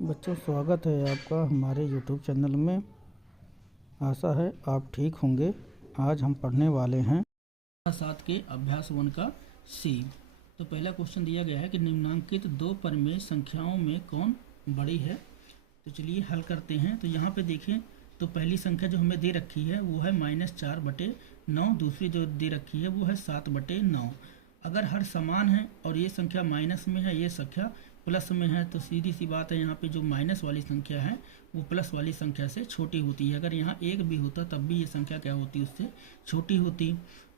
बच्चों, स्वागत है आपका हमारे YouTube चैनल में। आशा है आप ठीक होंगे। आज हम पढ़ने वाले हैं 7 के अभ्यास 1 का सी। तो पहला क्वेश्चन दिया गया है कि निम्नांकित दो परिमेय संख्याओं में कौन बड़ी है। तो चलिए हल करते हैं। तो यहाँ पे देखें तो पहली संख्या जो हमें दे रखी है वो है -4/9। दूसरी जो दे रखी है वो है 7/9। अगर हर समान है और ये संख्या माइनस में है, ये संख्या प्लस में है, तो सीधी सी बात है यहाँ पे जो माइनस वाली संख्या है वो प्लस वाली संख्या से छोटी होती है। अगर यहाँ एक भी होता तब भी ये संख्या क्या होती, उससे छोटी होती।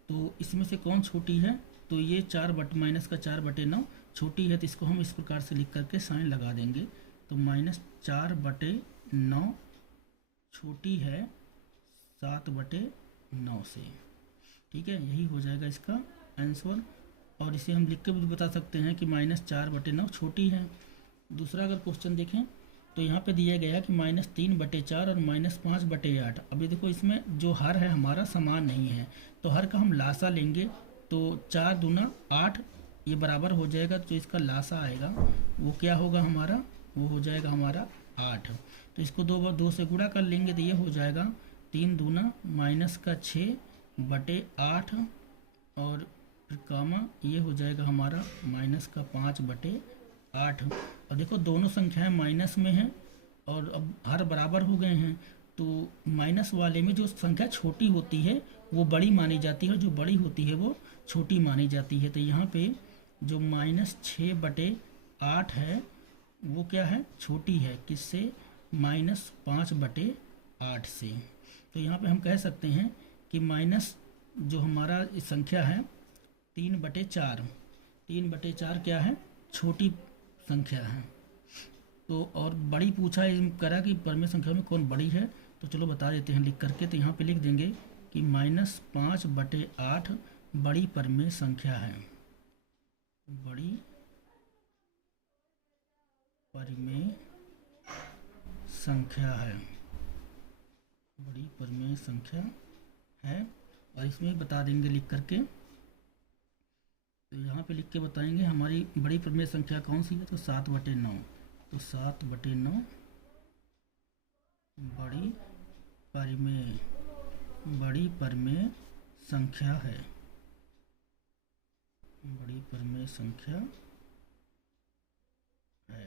तो इसमें से कौन छोटी है? तो ये -4/9 छोटी है। तो इसको हम इस प्रकार से लिख करके साइन लगा देंगे। तो -4/9 छोटी है 7/9 से। ठीक है, यही हो जाएगा इसका आंसर। और इसे हम लिख के भी बता सकते हैं कि -4/9 छोटी है। दूसरा अगर क्वेश्चन देखें तो यहाँ पे दिया गया है कि -3/4 और -5/8। अभी देखो इसमें जो हर है हमारा समान नहीं है, तो हर का हम लासा लेंगे तो 4 दूना 8 ये बराबर हो जाएगा। तो इसका लासा आएगा वो क्या होगा हमारा, वो हो जाएगा हमारा 8। तो इसको 2 से गुणा कर लेंगे तो ये हो जाएगा 3 दूना -6/8 और फिर कामा ये हो जाएगा हमारा -5/8। और देखो दोनों संख्याएं माइनस में हैं और अब हर बराबर हो गए हैं। तो माइनस वाले में जो संख्या छोटी होती है वो बड़ी मानी जाती है और जो बड़ी होती है वो छोटी मानी जाती है। तो यहाँ पे जो -6/8 है वो क्या है, छोटी है। किससे? -5/8 से। तो यहाँ पे हम कह सकते हैं कि माइनस जो हमारा संख्या है 3/4 क्या है, छोटी संख्या है। तो और बड़ी पूछा करा कि परिमेय संख्या में कौन बड़ी है। तो चलो बता देते हैं लिख करके। तो यहाँ पे लिख देंगे कि -5/8 बड़ी परिमेय संख्या है। बड़ी परिमेय संख्या है, बड़ी परिमेय संख्या है। और इसमें बता देंगे लिख करके। तो यहाँ पे लिख के बताएंगे हमारी बड़ी परिमेय संख्या कौन सी है। तो 7/9। तो 7/9 बड़ी परिमेय संख्या है। बड़ी परिमेय संख्या है।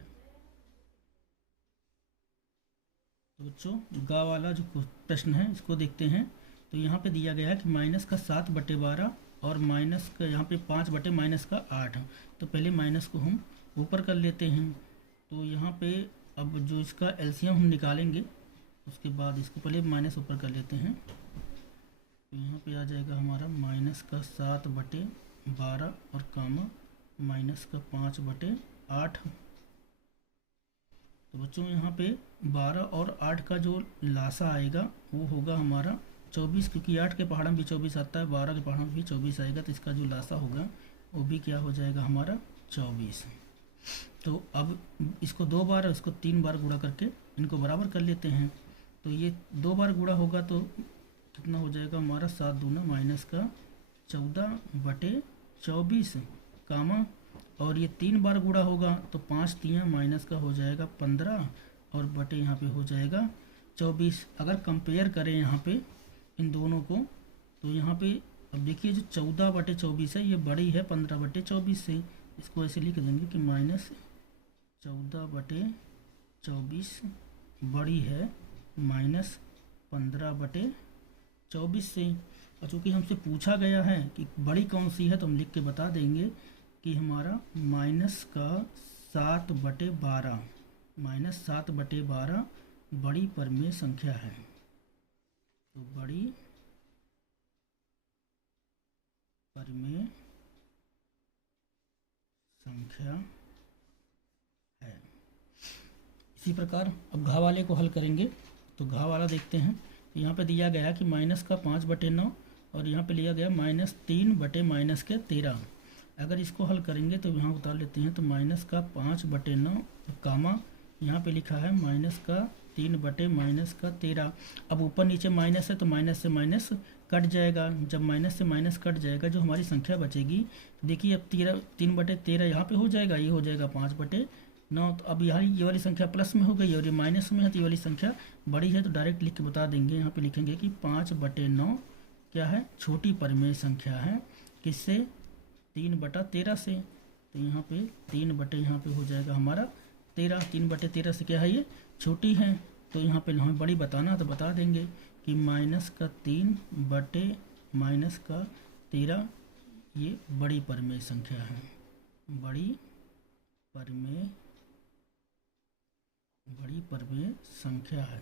तो बच्चों गा वाला जो प्रश्न है इसको देखते हैं। तो यहाँ पे दिया गया है कि माइनस का 7/12 और माइनस का यहाँ पे 5/-8। तो पहले माइनस को हम ऊपर कर लेते हैं। तो यहाँ पे अब जो इसका एलसीएम हम निकालेंगे उसके बाद इसको पहले माइनस ऊपर कर लेते हैं। तो यहाँ पे आ जाएगा हमारा माइनस का 7/12 और कामा माइनस का 5/8। तो बच्चों यहाँ पे 12 और 8 का जो लासा आएगा वो होगा हमारा 24, क्योंकि 8 के पहाड़ में भी 24 आता है, 12 के पहाड़ में भी 24 आएगा। तो इसका जो लासा होगा वो भी क्या हो जाएगा हमारा 24। तो अब इसको 2 बार इसको 3 बार गुणा करके इनको बराबर कर लेते हैं। तो ये 2 बार गुणा होगा तो कितना हो जाएगा हमारा 7 दूना -14/24 कामा। और ये 3 बार गुणा होगा तो 5 तियाँ माइनस का हो जाएगा 15 और बटे यहाँ पे हो जाएगा 24। अगर कंपेयर करें यहाँ पे इन दोनों को तो यहाँ पे अब देखिए जो 14/24 है ये बड़ी है 15/24 से। इसको ऐसे लिख देंगे कि -14/24 बड़ी है -15/24 से। और चूँकि हमसे पूछा गया है कि बड़ी कौन सी है तो हम लिख के बता देंगे कि हमारा -7/12 बड़ी परिमेय संख्या है। तो बड़ी परिमेय संख्या है। इसी प्रकार अब घा वाले को हल करेंगे। तो घा वाला देखते हैं। यहाँ पे दिया गया कि माइनस का 5/9 और यहाँ पे लिया गया -3/-13। अगर इसको हल करेंगे तो यहाँ उतार लेते हैं। तो माइनस का 5/9 कामा यहाँ पे लिखा है माइनस का 3/-13। अब ऊपर नीचे माइनस है तो माइनस से माइनस कट जाएगा। जब माइनस से माइनस कट जाएगा जो हमारी संख्या बचेगी, देखिए अब 3/13 यहाँ पे हो जाएगा, ये हो जाएगा 9। तो अब यहाँ ये वाली संख्या प्लस में हो गई और ये माइनस में है, तो ये वाली संख्या बड़ी है, तो डायरेक्ट लिख के बता देंगे। यहाँ पे लिखेंगे कि 5/9 क्या है, छोटी परिमेय संख्या है। किससे? 3/13 से। तो यहाँ पे 3 यहाँ पे हो जाएगा हमारा 13। 3/13 से क्या है, ये छोटी है। तो यहाँ पे हमें बड़ी बताना, तो बता देंगे कि -3/-13 ये बड़ी परिमेय संख्या है। बड़ी परिमेय संख्या है।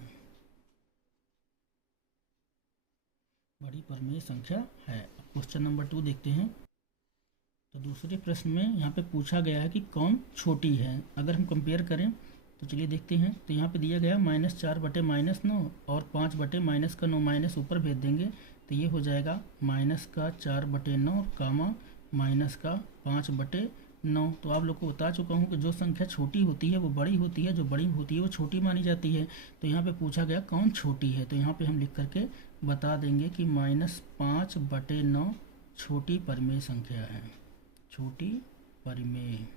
बड़ी परिमेय संख्या है। क्वेश्चन नंबर 2 देखते हैं। तो दूसरे प्रश्न में यहाँ पे पूछा गया है कि कौन छोटी है। अगर हम कंपेयर करें तो चलिए देखते हैं। तो यहाँ पे दिया गया -4/-9 और 5/-9 माइनस ऊपर भेज देंगे, तो ये हो जाएगा -4/9 कामा -5/9। तो आप लोग को बता चुका हूँ कि जो संख्या छोटी होती है वो बड़ी होती है, जो बड़ी होती है वो छोटी मानी जाती है। तो यहाँ पे पूछा गया कौन छोटी है, तो यहाँ पे हम लिख करके बता देंगे कि -5/9 छोटी परिमेय संख्या है। छोटी परिमेय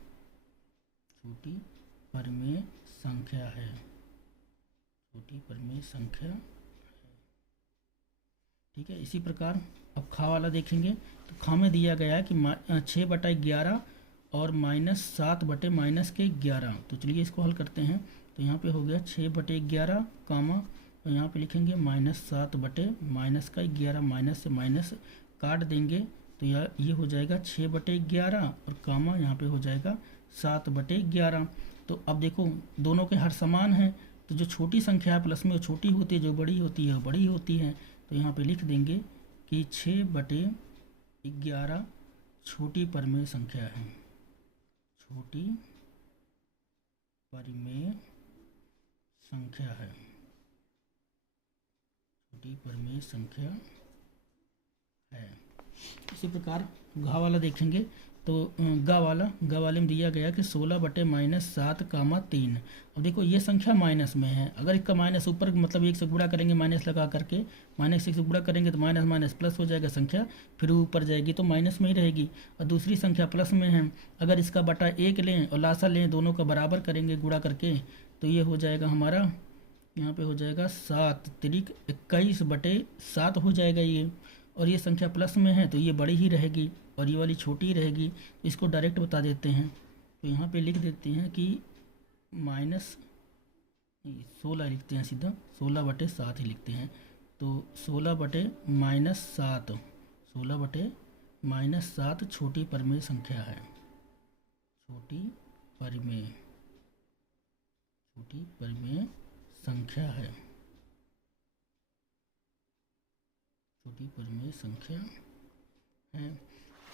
संख्या है। छोटी परिमेय संख्या है। ठीक है। इसी प्रकार अब खा वाला देखेंगे। तो खा में दिया गया है कि 6/11 और -7/-11। तो चलिए इसको हल करते हैं। तो यहाँ पे हो गया 6/11 कामा, तो यहाँ पे लिखेंगे -7/-11 माइनस से माइनस काट देंगे, तो ये हो जाएगा 6/11 और कामा यहाँ पे हो जाएगा 7/11। तो अब देखो दोनों के हर समान हैं, तो जो छोटी संख्या है प्लस में वो छोटी होती है, जो बड़ी होती है वो बड़ी होती है। तो यहाँ पे लिख देंगे कि 6/11 छोटी परिमेय संख्या है। छोटी परिमेय संख्या है। छोटी परिमेय संख्या है। इसी प्रकार घा वाला देखेंगे। तो गा वाले में दिया गया कि 16/-7 कामा 3। अब देखो ये संख्या माइनस में है। अगर इसका माइनस ऊपर मतलब 1 से गुणा करेंगे माइनस लगा करके, -1 से गुणा करेंगे तो माइनस माइनस प्लस हो जाएगा, संख्या फिर ऊपर जाएगी तो माइनस में ही रहेगी। और दूसरी संख्या प्लस में है, अगर इसका बटा 1 लें और लासा लें, दोनों का बराबर करेंगे गुणा करके, तो ये हो जाएगा हमारा, यहाँ पे हो जाएगा 7 तिरिक 21/7 हो जाएगा ये। और ये संख्या प्लस में है तो ये बड़ी ही रहेगी और ये वाली छोटी रहेगी। तो इसको डायरेक्ट बता देते हैं। तो यहाँ पे लिख देते हैं कि -16 लिखते हैं, सीधा 16/7 ही लिखते हैं। तो 16/-7 छोटी परिमेय संख्या है। छोटी परिमेय संख्या है। छोटी परिमेय संख्या है।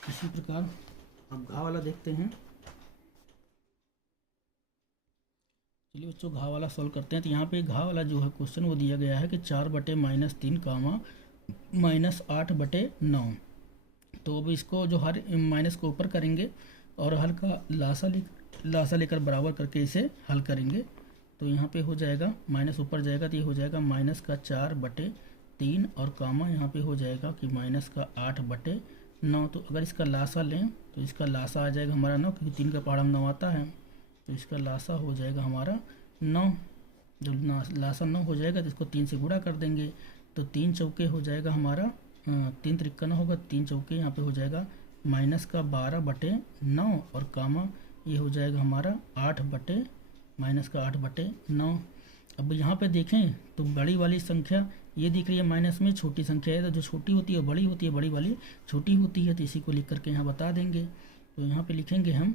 इसी प्रकार अब घा वाला देखते हैं। चलिए बच्चों घा वाला सॉल्व करते हैं। तो यहाँ पे घा वाला जो है क्वेश्चन वो दिया गया है कि 4/-3 कामा -8/9। तो अब इसको जो हर माइनस को ऊपर करेंगे और हल का लासा लेकर बराबर करके इसे हल करेंगे। तो यहाँ पे हो जाएगा माइनस ऊपर जाएगा तो ये हो जाएगा -4/3 और कामा यहाँ पे हो जाएगा कि -8/9। तो अगर इसका लासा लें तो इसका लासा आ जाएगा हमारा 9, क्योंकि 3 का पहाड़ा 9 आता है। तो इसका लासा हो जाएगा हमारा 9। जब लासा 9 हो जाएगा तो इसको 3 से गुणा कर देंगे, तो 3 चौके हो जाएगा हमारा 3 त्रिक्का 9 होगा, 3 चौके यहाँ पे हो जाएगा -12/9 और कामा ये हो जाएगा हमारा -8/9। अब यहाँ पे देखें तो बड़ी वाली संख्या ये दिख रही है माइनस में, छोटी संख्या है तो जो छोटी होती है बड़ी होती है, बड़ी वाली छोटी होती है। तो इसी को लिख करके यहाँ बता देंगे। तो यहाँ पे लिखेंगे हम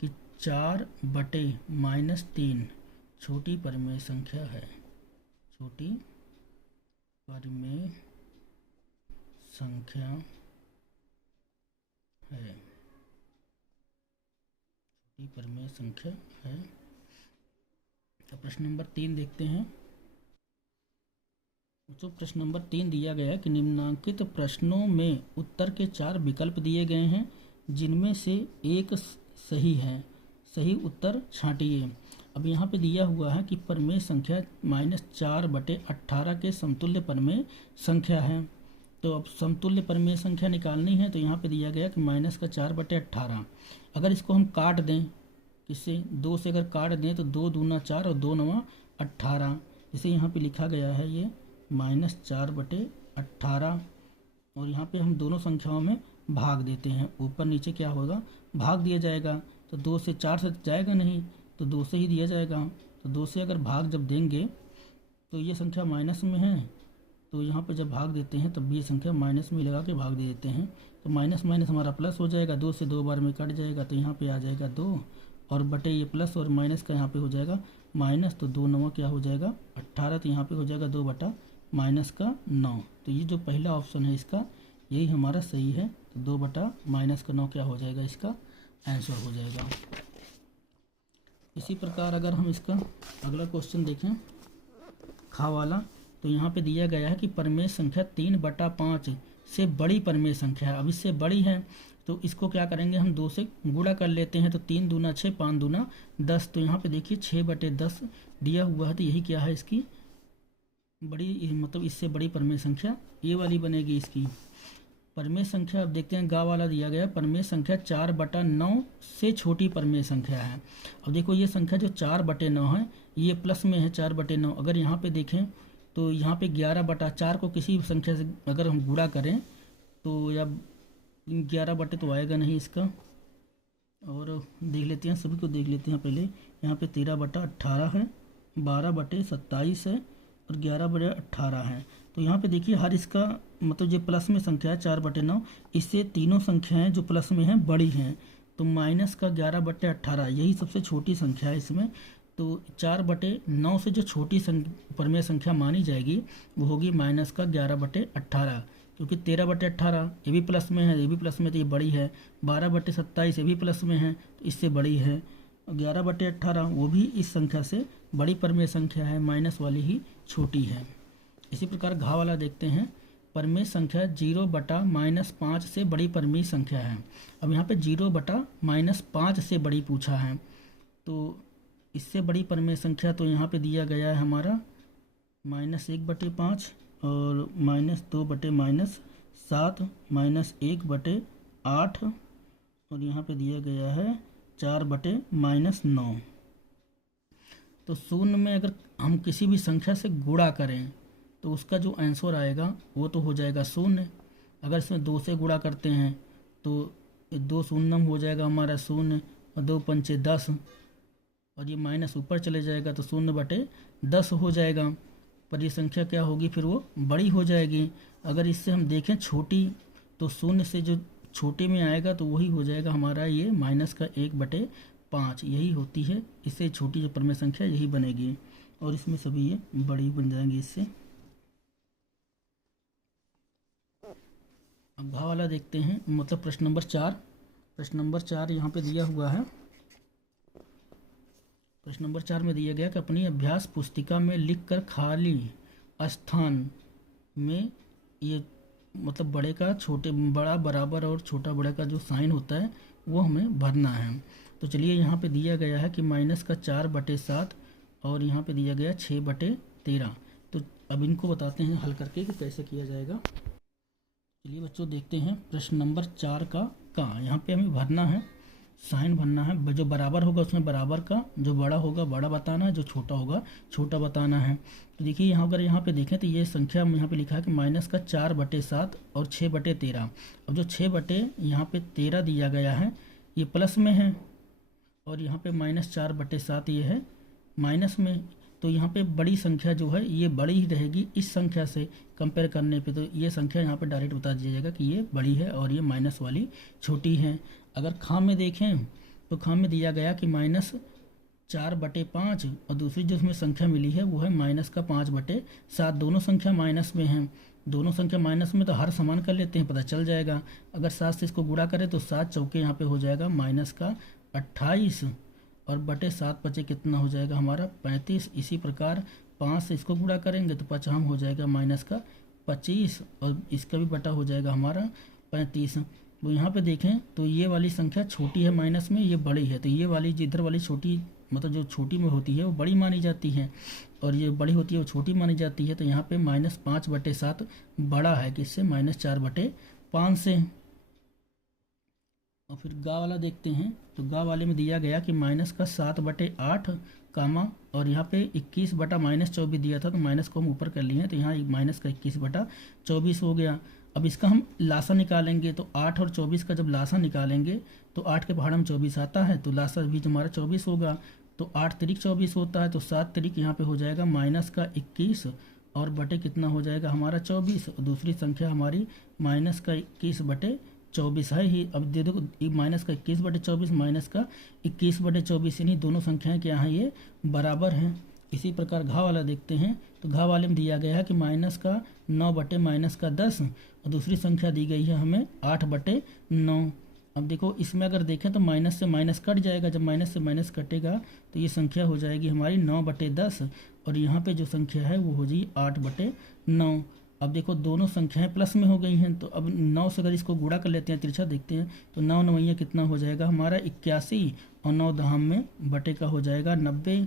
कि 4/-3 छोटी परिमेय संख्या है। छोटी परिमेय संख्या है। छोटी परिमेय संख्या है। तो प्रश्न नंबर 3 देखते हैं। तो प्रश्न नंबर 3 दिया गया है कि निम्नांकित प्रश्नों में उत्तर के 4 विकल्प दिए गए हैं, जिनमें से एक सही है। सही उत्तर छांटिए। अब यहाँ पे दिया हुआ है कि परिमेय संख्या -4/18 के समतुल्य परिमेय संख्या है। तो अब समतुल्य परिमेय संख्या निकालनी है। तो यहाँ पे दिया गया कि -4/18। अगर इसको हम काट दें इससे 2 से अगर काट दें तो 2 दूना 4 और 2 नवा 18। जैसे यहाँ पे लिखा गया है ये -4/18, और यहाँ पे हम दोनों संख्याओं में भाग देते हैं। ऊपर नीचे क्या होगा, भाग दिया जाएगा। तो 2 से 4 से जाएगा नहीं, तो 2 से ही दिया जाएगा। तो 2 से अगर भाग जब देंगे तो ये संख्या माइनस में है, तो यहाँ पे जब भाग देते हैं तब भी ये संख्या माइनस में लगा के भाग दे देते हैं। तो माइनस माइनस हमारा प्लस हो जाएगा, 2 से 2 बार में कट जाएगा, तो यहाँ पे आ जाएगा 2, और बटे ये प्लस और माइनस का यहाँ पे हो जाएगा माइनस, तो 2 नवा क्या हो जाएगा 18, तो यहाँ पे हो जाएगा 2 बटा माइनस का 9। तो ये जो पहला ऑप्शन है इसका यही हमारा सही है। तो 2 बटा माइनस का 9 क्या हो जाएगा, इसका आंसर हो जाएगा। इसी प्रकार अगर हम इसका अगला क्वेश्चन देखें खा वाला, तो यहाँ पे दिया गया है कि परिमेय संख्या 3/5 से बड़ी परिमेय संख्या है। अब इससे बड़ी है तो इसको क्या करेंगे, हम 2 से गुणा कर लेते हैं। तो 3 दूना 6, 5 दूना 10। तो यहाँ पे देखिए 6/10 दिया हुआ है, तो यही क्या है इसकी बड़ी, मतलब इससे बड़ी परिमेय संख्या ये वाली बनेगी इसकी परिमेय संख्या। अब देखते हैं गा वाला दिया गया परिमेय संख्या 4/9 से छोटी परिमेय संख्या है। अब देखो ये संख्या जो 4/9 है ये प्लस में है 4/9। अगर यहाँ पे देखें तो यहाँ पे 11/4 को किसी संख्या से अगर हम गुणा करें तो या 11 बटे तो आएगा नहीं इसका, और देख लेते हैं सभी को देख लेते हैं पहले। यहाँ पे 13/18 है, 12/27 है और 11/18 है। तो यहाँ पे देखिए हर इसका मतलब जो प्लस में संख्या है 4/9, इससे तीनों संख्याएं जो प्लस में हैं बड़ी हैं। तो माइनस का 11/18 यही सबसे छोटी संख्या है इसमें। तो 4/9 से जो छोटी परिमेय संख्या मानी जाएगी वो होगी माइनस का 11/18, क्योंकि 13/18 ये भी प्लस में है, ये भी प्लस में, तो ये बड़ी है। 12/27 ये भी प्लस में है, तो इससे बड़ी है। 11/18 वो भी इस संख्या से बड़ी परिमेय संख्या है, माइनस वाली ही छोटी है। इसी प्रकार घा वाला देखते हैं परिमेय संख्या 0/-5 से बड़ी परिमेय संख्या है। अब यहाँ पे 0/-5 से बड़ी पूछा है, तो इससे बड़ी परिमेय संख्या तो यहाँ पे दिया गया है हमारा -1/5 और -2/-7 -1/8 और यहाँ पे दिया गया है 4/-9। तो शून्य में अगर हम किसी भी संख्या से गुणा करें तो उसका जो आंसर आएगा वो तो हो जाएगा शून्य। अगर इसमें 2 से गुणा करते हैं तो 2 शून्यम हो जाएगा हमारा शून्य, और 2 पंचे 10, और ये माइनस ऊपर चले जाएगा तो 0/10 हो जाएगा। पर ये संख्या क्या होगी, फिर वो बड़ी हो जाएगी। अगर इससे हम देखें छोटी, तो शून्य से जो छोटे में आएगा तो वही हो जाएगा हमारा ये माइनस का 1/5, यही होती है। इससे छोटी जो परिमेय संख्या यही बनेगी, और इसमें सभी ये बड़ी बन जाएंगी इससे। अब घा वाला देखते हैं, मतलब प्रश्न नंबर 4। प्रश्न नंबर 4 यहाँ पे दिया हुआ है। प्रश्न नंबर 4 में दिया गया कि अपनी अभ्यास पुस्तिका में लिखकर खाली स्थान में ये मतलब बड़े का छोटे बड़ा बराबर और छोटा बड़े का जो साइन होता है वो हमें भरना है। तो चलिए यहाँ पे दिया गया है कि माइनस का 4/7 और यहाँ पे दिया गया 6/13। तो अब इनको बताते हैं हल करके कि कैसे किया जाएगा। चलिए बच्चों देखते हैं प्रश्न नंबर 4 का यहाँ पे हमें भरना है, साइन भरना है। जो बराबर होगा उसमें बराबर का, जो बड़ा होगा बड़ा बताना है, जो छोटा होगा छोटा बताना है। तो देखिए यहाँ अगर यहाँ पे देखें तो ये संख्या यहाँ पे लिखा है कि माइनस का 4/7 और 6/13। अब जो 6/13 दिया गया है ये प्लस में है, और यहाँ पे -4/7 ये है माइनस में। तो यहाँ पे बड़ी संख्या जो है ये बड़ी ही रहेगी इस संख्या से कंपेयर करने पे। तो ये संख्या यहाँ पे डायरेक्ट बता दिया जाएगा कि ये बड़ी है और ये माइनस वाली छोटी है। अगर खाम में देखें तो खाम में दिया गया कि -4/5 और दूसरी जो उसमें संख्या मिली है वो है -5/7। दोनों संख्या माइनस में हैं, दोनों संख्या माइनस में तो हर समान कर लेते हैं, पता चल जाएगा। अगर 7 से इसको गुणा करें तो 7 चौके यहाँ पे हो जाएगा -28 और /7 बचे कितना हो जाएगा हमारा 35। इसी प्रकार 5 से इसको गुणा करेंगे तो 55 हो जाएगा -25 और इसका भी बटा हो जाएगा हमारा 35। तो यहाँ पे देखें तो ये वाली संख्या छोटी है माइनस में, ये बड़ी है। तो ये वाली जिधर वाली छोटी मतलब जो छोटी में होती है वो बड़ी मानी जाती है, और ये बड़ी होती है वो छोटी मानी जाती है। तो यहाँ पे -5/7 बड़ा है किससे, -4/5 से। और फिर गा वाला देखते हैं। तो गा वाले में दिया गया कि माइनस का 7/8 कामा, और यहाँ पे 21/-24 दिया था, तो माइनस को हम ऊपर कर लिए हैं, तो यहाँ माइनस का 21/24 हो गया। अब इसका हम लासा निकालेंगे, तो 8 और 24 का जब लासा निकालेंगे तो 8 के पहाड़ में 24 आता है, तो लासा भी हमारा 24 होगा। तो 8 तिरिक 24 होता है, तो 7 तिरिक यहाँ पे हो जाएगा माइनस का 21 और बटे कितना हो जाएगा हमारा 24। और दूसरी संख्या हमारी माइनस का 21/24 है ही। अब दे दो माइनस का 21/24 माइनस का 21/24, इन्हीं दोनों संख्याएं क्या हैं, ये बराबर हैं। इसी प्रकार घा वाला देखते हैं। तो घा वाले में दिया गया है कि माइनस का 9/-10 और दूसरी संख्या दी गई है हमें 8/9। अब देखो इसमें अगर देखें तो माइनस से माइनस कट जाएगा, जब माइनस से माइनस कटेगा तो ये संख्या हो जाएगी हमारी 9/10, और यहाँ पे जो संख्या है वो हो जाएगी 8/9। अब देखो दोनों संख्याएं प्लस में हो गई हैं, तो अब 9 से अगर इसको गुणा कर लेते हैं, तिरछा देखते हैं, तो 9 9 कितना हो जाएगा हमारा 81, और 9 दहाम में बटे का हो जाएगा 90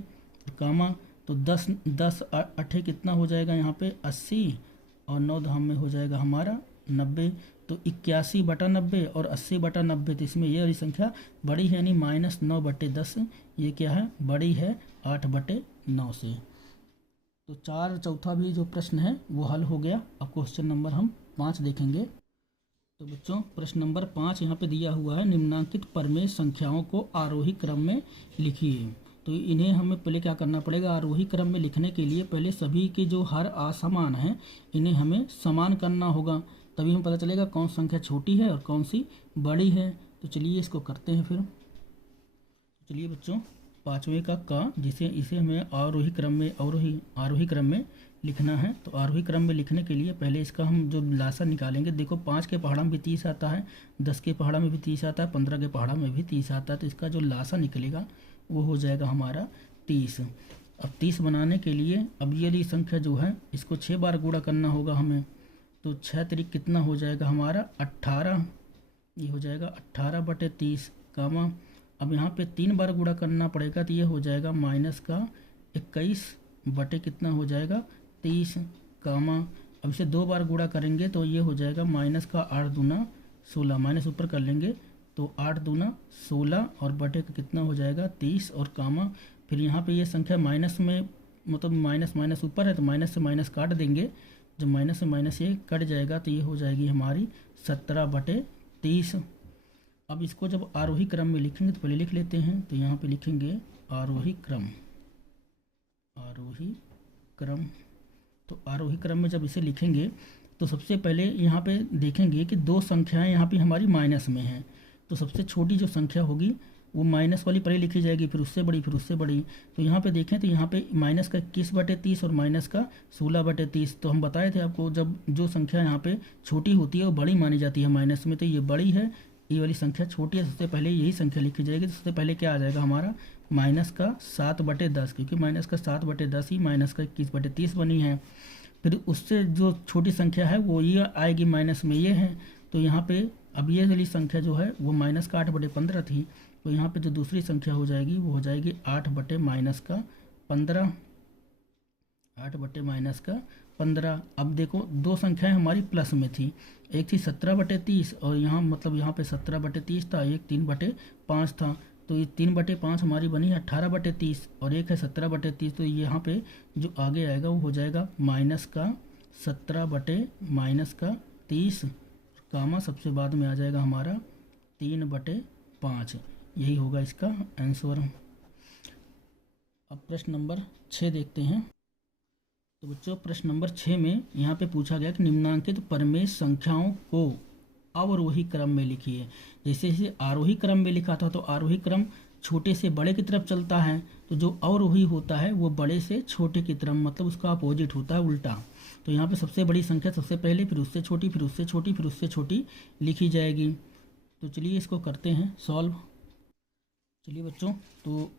कामा, तो 10 8 कितना हो जाएगा यहाँ पे 80, और 9 दहाम में हो जाएगा हमारा 90। तो 81/90 और 80/90, तो इसमें ये वाली संख्या बड़ी है, यानी -9/10 ये क्या है, बड़ी है 8/9 से। तो चौथा भी जो प्रश्न है वो हल हो गया। अब क्वेश्चन नंबर हम 5 देखेंगे। तो बच्चों प्रश्न नंबर 5 यहाँ पे दिया हुआ है, निम्नांकित परमेय संख्याओं को आरोही क्रम में लिखिए। तो इन्हें हमें पहले क्या करना पड़ेगा, आरोही क्रम में लिखने के लिए पहले सभी के जो हर असमान हैं इन्हें हमें समान करना होगा, तभी हमें पता चलेगा कौन संख्या छोटी है और कौन सी बड़ी है। तो चलिए इसको करते हैं फिर। चलिए बच्चों 5वें का जिसे इसे हमें आरोही क्रम में लिखना है। तो आरोही क्रम में लिखने के लिए पहले इसका हम जो लासा निकालेंगे, देखो 5 के पहाड़ा में भी 30 आता है, 10 के पहाड़ा में भी 30 आता है, 15 के पहाड़ा में भी 30 आता है, तो इसका जो लासा निकलेगा वो हो जाएगा हमारा 30। अब 30 बनाने के लिए अब ये वाली संख्या जो है इसको 6 बार गुणा करना होगा हमें, तो 6 तिरिक कितना हो जाएगा हमारा 18, ये हो जाएगा 18/30 कामा। अब यहाँ पे 3 बार गुणा करना पड़ेगा, तो ये हो जाएगा माइनस का 21 बटे कितना हो जाएगा 30 कामा। अब इसे 2 बार गुणा करेंगे तो ये हो जाएगा माइनस का 8 दूना 16, माइनस ऊपर कर लेंगे तो 8 दूना 16 और बटे का कितना हो जाएगा 30 और कामा। फिर यहाँ पे ये संख्या माइनस में, मतलब माइनस ऊपर है तो माइनस से माइनस काट देंगे, जब माइनस से माइनस ये कट जाएगा तो ये हो जाएगी हमारी 17/30। अब इसको जब आरोही क्रम में लिखेंगे तो पहले लिख लेते हैं। तो यहाँ पे लिखेंगे आरोही क्रम। तो आरोही क्रम में जब इसे लिखेंगे तो सबसे पहले यहाँ पे देखेंगे कि 2 संख्याएं यहाँ पे हमारी माइनस में हैं, तो सबसे छोटी जो संख्या होगी वो माइनस वाली पहले लिखी जाएगी, फिर उससे बड़ी, फिर उससे बड़ी। तो यहाँ पे देखें तो यहाँ पे माइनस का 21/30 और माइनस का 16/30। तो हम बताए थे आपको, जब जो संख्या यहाँ पे छोटी होती है वो बड़ी मानी जाती है माइनस में, तो ये बड़ी है, ये वाली संख्या छोटी है, सबसे पहले यही संख्या लिखी जाएगी। तो सबसे पहले क्या आ जाएगा हमारा माइनस का 7/10, क्योंकि माइनस का 7/10 ही माइनस का 21/30 बनी है। फिर उससे जो छोटी संख्या है वो ये आएगी माइनस में, ये है। तो यहाँ पे अब ये वाली संख्या जो है वो माइनस का 8/15 थी, तो यहाँ पे जो दूसरी संख्या हो जाएगी वो हो जाएगी 8/-15, 8/-15। अब देखो 2 संख्याएं हमारी प्लस में थी, एक थी 17/30 और यहाँ मतलब यहाँ पे 17/30 था, एक 3/5 था। तो ये 3/5 हमारी बनी 18/30 और एक है 17/30। तो यहाँ पे जो आगे आएगा वो हो जाएगा माइनस का 17/-30 कामा, सबसे बाद में आ जाएगा हमारा 3/5। यही होगा इसका आंसर। अब प्रश्न नंबर 6 देखते हैं। तो बच्चों प्रश्न नंबर 6 में यहाँ पे पूछा गया कि निम्नांकित परमेय संख्याओं को अवरोही क्रम में लिखिए। जैसे जैसे आरोही क्रम में लिखा था तो आरोही क्रम छोटे से बड़े की तरफ चलता है, तो जो अवरोही होता है वो बड़े से छोटे की तरफ, मतलब उसका अपोजिट होता है, उल्टा। तो यहाँ पे सबसे बड़ी संख्या सबसे पहले, फिर उससे छोटी, फिर उससे छोटी, फिर उससे छोटी लिखी जाएगी। तो चलिए इसको करते हैं सॉल्व। चलिए बच्चों, तो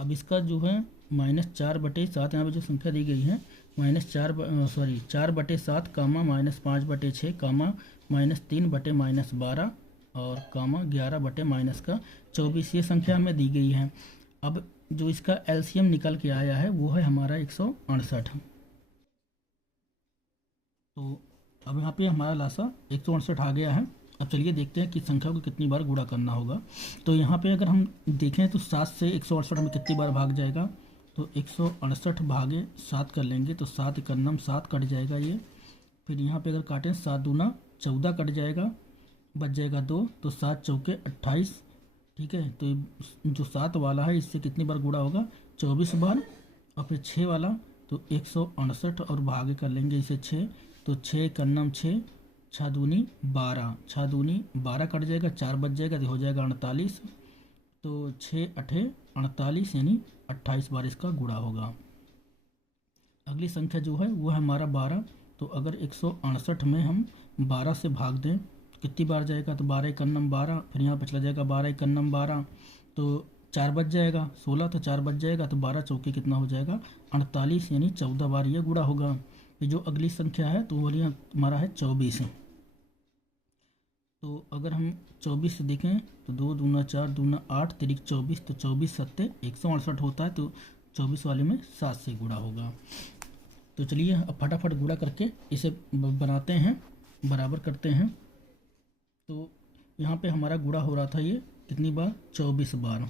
अब इसका जो है -4/7 यहाँ पे जो संख्या दी गई है -4/7 कामा -5/6 कामा -3/-12 और कामा 11/-24 ये संख्या हमें दी गई है। अब जो इसका एलसीएम निकल के आया है वो है हमारा 168। तो अब यहाँ पे हमारा लासा 168 आ गया है। अब चलिए देखते हैं कि संख्या को कितनी बार गुणा करना होगा। तो यहाँ पे अगर हम देखें तो 7 से 168 में कितनी बार भाग जाएगा, तो 168 भागे 7 कर लेंगे तो 7 एकन्नम 7 कट जाएगा ये। फिर यहाँ पे अगर काटें 7 दूना 14 कट जाएगा, बच जाएगा 2, तो 7 चौके 28। ठीक है, तो जो 7 वाला है इससे कितनी बार गुणा होगा, 24 बार। और फिर 6 वाला तो 168 और भागे कर लेंगे इसे 6, तो 6 एकन्नम 6, 6 दूनी 12, 6 दूनी 12 कट जाएगा, 4 बच जाएगा तो हो जाएगा 48। तो 6 अठे 48 यानी 28 बार इसका गुणा होगा। अगली संख्या जो है वो है हमारा 12। तो अगर 168 में हम 12 से भाग दें तो कितनी बार जाएगा, तो 12 एकन्नम 12, फिर यहाँ पर चला जाएगा 12 एकन्नम 12, तो 4 बच जाएगा 16, तो 4 बच जाएगा तो 12 चौके कितना हो जाएगा 48 यानी 14 बार ये गुणा होगा। ये जो अगली संख्या है तो वो हमारा है 24। तो अगर हम 24 से देखें तो 2 दूना 4 दूना 8 तिरिक 24, तो 24 सत्ते 168 होता है, तो 24 वाले में 7 से गुणा होगा। तो चलिए अब फटाफट गुणा करके इसे बनाते हैं, बराबर करते हैं। तो यहाँ पे हमारा गुणा हो रहा था ये कितनी बार, 24 बार।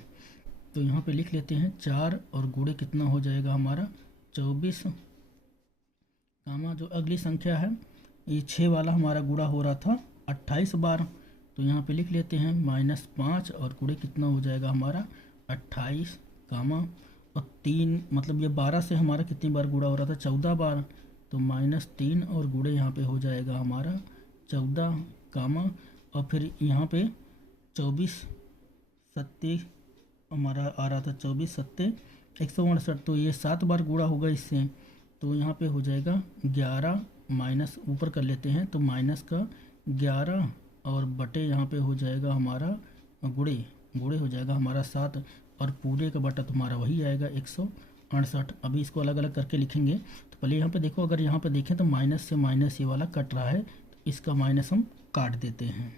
तो यहाँ पे लिख लेते हैं 4 और गुणे कितना हो जाएगा हमारा 24, कामा जो अगली संख्या है ये 6 वाला हमारा गुणा हो रहा था 28 बार। तो यहाँ पे लिख लेते हैं -5 और गुणे कितना हो जाएगा हमारा 28, कामा और 3, मतलब ये 12 से हमारा कितनी बार गुणा हो रहा था 14 बार, तो -3 और गुणे यहाँ पे हो जाएगा हमारा 14, कामा और फिर यहाँ पे 24 सत्ते हमारा आ रहा था 24 सत्ते 168, तो ये 7 बार गुणा होगा इससे, तो यहाँ पे हो जाएगा 11 माइनस ऊपर कर लेते हैं, तो माइनस का 11 और बटे यहाँ पे हो जाएगा हमारा गुणे हो जाएगा हमारा 7 और पूरे का बटा तुम्हारा वही आएगा 168। अभी इसको अलग अलग करके लिखेंगे। तो पहले यहाँ पे देखो, अगर यहाँ पे देखें तो माइनस से माइनस ये वाला कट रहा है, तो इसका माइनस हम काट देते हैं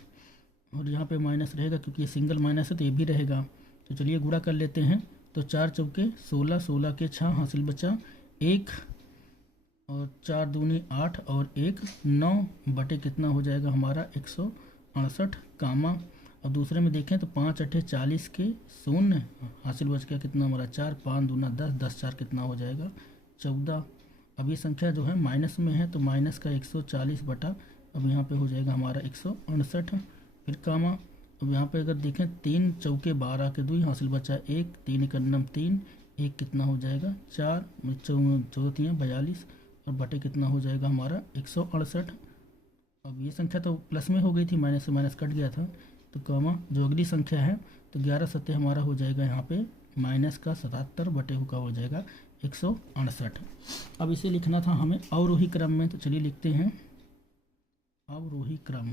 और यहाँ पे माइनस रहेगा क्योंकि ये सिंगल माइनस है तो ये भी रहेगा। तो चलिए गुणा कर लेते हैं। तो 4 चौके 16, 16 के 6 हासिल बचा 1 और 4 दूनी 8 और 1 9 बटे कितना हो जाएगा हमारा 168, कामा। और दूसरे में देखें तो 5 अठे 40 के 0 हासिल बच गया कितना हमारा 4, 5 दूना 10, 10 4 कितना हो जाएगा 14। अब ये संख्या जो है माइनस में है तो माइनस का 140 बटा अब यहाँ पे हो जाएगा हमारा 168, फिर कामा। अब यहाँ पे अगर देखें 3 चौके 12 के 2 हासिल बचा 1, 3 एकन्नम 3, 1 कितना हो जाएगा 4, 14 42 और बटे कितना हो जाएगा हमारा 168। अब ये संख्या तो प्लस में हो गई थी, माइनस से माइनस कट गया था, तो कामा जो अगली संख्या है तो 11 सत्ते हमारा हो जाएगा यहाँ पे माइनस का 77 बटे का हो जाएगा 168। अब इसे लिखना था हमें अवरोही क्रम में, तो चलिए लिखते हैं अवरोही क्रम,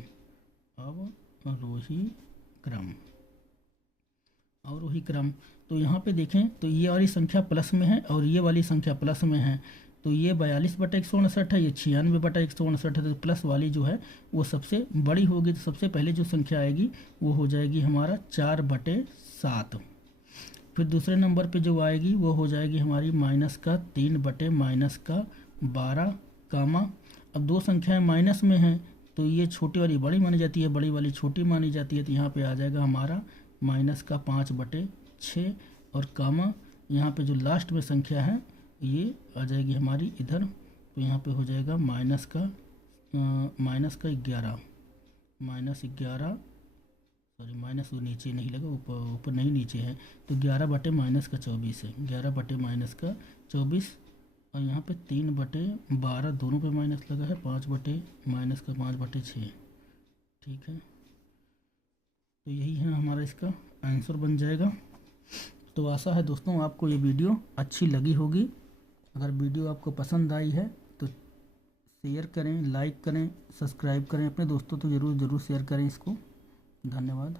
अवरोही क्रम, अवरोही क्रम। तो यहाँ पे देखें तो ये वाली संख्या प्लस में है और ये वाली संख्या प्लस में है, तो ये 42 बटा 169 है, ये 96 बटा 169 है, तो प्लस वाली जो है वो सबसे बड़ी होगी। तो सबसे पहले जो संख्या आएगी वो हो जाएगी हमारा 4 बटे 7। फिर दूसरे नंबर पे जो आएगी वो हो जाएगी हमारी माइनस का 3 बटे माइनस का 12, कामा। अब दो संख्याएं माइनस में हैं तो ये छोटी वाली बड़ी मानी जाती है, बड़ी वाली छोटी मानी जाती है, तो यहाँ पे आ जाएगा हमारा माइनस का 5 बटे 6 और कामा। यहाँ पे जो लास्ट में संख्या है ये आ जाएगी हमारी इधर, तो यहाँ पे हो जाएगा माइनस का 11, सॉरी माइनस वो नीचे नहीं लगा, ऊपर नहीं नीचे है, तो 11 बटे माइनस का 24 है, 11 बटे माइनस का 24 और यहाँ पे 3 बटे 12 दोनों पे माइनस लगा है, 5 बटे माइनस का 5 बटे 6। ठीक है, तो यही है हमारा इसका आंसर बन जाएगा। तो आशा है दोस्तों आपको ये वीडियो अच्छी लगी होगी। अगर वीडियो आपको पसंद आई है तो शेयर करें, लाइक करें, सब्सक्राइब करें, अपने दोस्तों तो ज़रूर शेयर करें इसको। धन्यवाद।